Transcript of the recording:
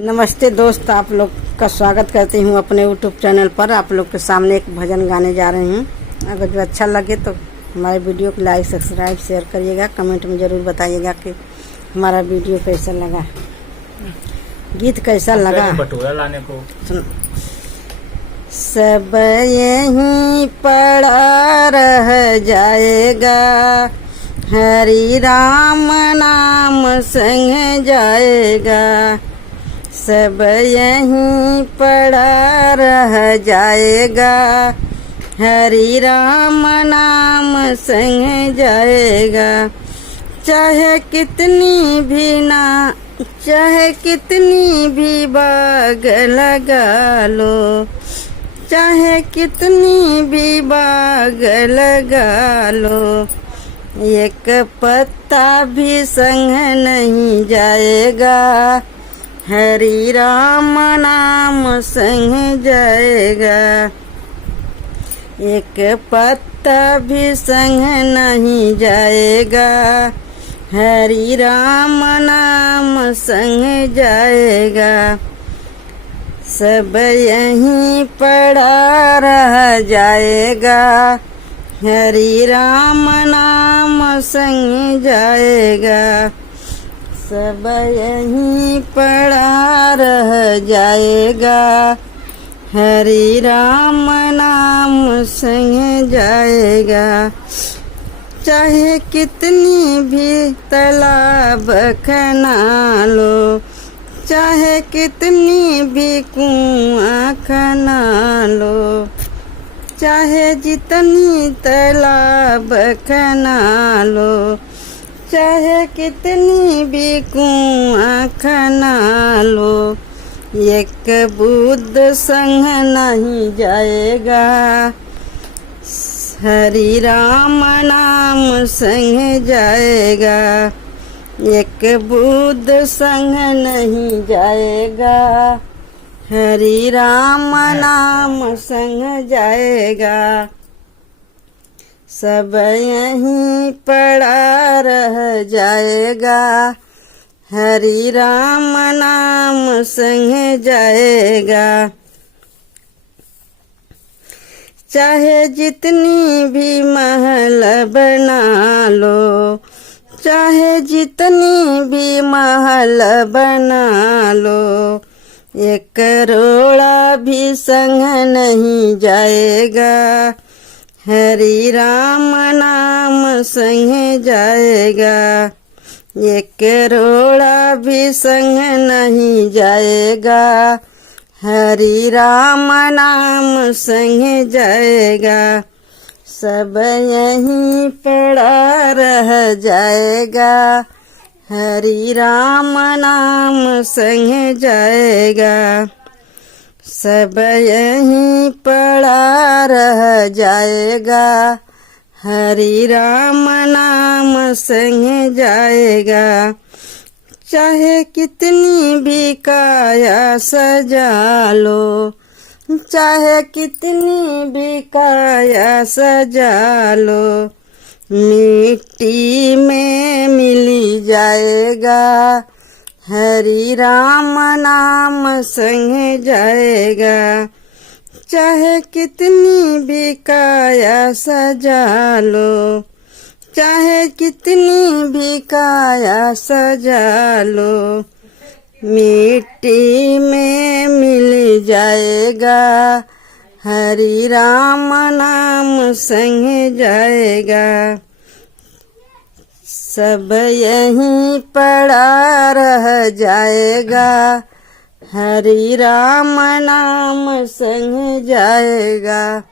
नमस्ते दोस्त, आप लोग का स्वागत करती हूँ अपने यूट्यूब चैनल पर। आप लोग के सामने एक भजन गाने जा रही हूँ। अगर जो अच्छा लगे तो हमारे वीडियो को लाइक सब्सक्राइब शेयर करिएगा। कमेंट में ज़रूर बताइएगा कि हमारा वीडियो कैसा लगा, गीत कैसा लगा। बटोरा लाने को सुनो। सब यहीं पड़ा रह जाएगा, हरि राम नाम संग जाएगा। सब यहीं पड़ा रह जाएगा, हरि राम नाम संग जाएगा। चाहे कितनी भी बाग लगा लो, चाहे कितनी भी बाग लगा लो, एक पत्ता भी संग नहीं जाएगा, हरि राम नाम संग जाएगा। एक पत्ता भी संग नहीं जाएगा, हरि राम नाम संग जाएगा। सब यहीं पड़ा रह जाएगा, हरि राम नाम संग जाएगा। सब यहीं पड़ा रह जाएगा, हरि राम नाम संग जाएगा। चाहे कितनी भी तालाब खना लो, चाहे कितनी भी कुआं खना लो, चाहे जितनी तालाब खना लो, चाहे कितनी भी कुआं खना लो, एक बुद्ध संग नहीं जाएगा, हरि राम नाम संग जाएगा। एक बुद्ध संग नहीं जाएगा, हरि राम नाम संग जाएगा। सब यहीं पड़ा रह जाएगा, हरि राम नाम संग जाएगा। चाहे जितनी भी महल बना लो, चाहे जितनी भी महल बना लो, एक करोड़ा भी संग नहीं जाएगा, हरि राम नाम संग जाएगा। एक करोड़ा भी संग नहीं जाएगा, हरि राम नाम संग जाएगा। सब यहीं पड़ा रह जाएगा, हरि राम नाम संग जाएगा। सब यहीं पड़ा रह जाएगा, हरि राम नाम संग जाएगा। चाहे कितनी भी काया सजा लो, चाहे कितनी भी काया सजा लो, मिट्टी में मिली जाएगा, हरि राम नाम संग जाएगा। चाहे कितनी भी काया सजा लो, चाहे कितनी भी काया सजा लो, मिट्टी में मिल जाएगा, हरि राम नाम संग जाएगा। सब यहीं पड़ा रह जाएगा, हरि राम नाम संग जाएगा।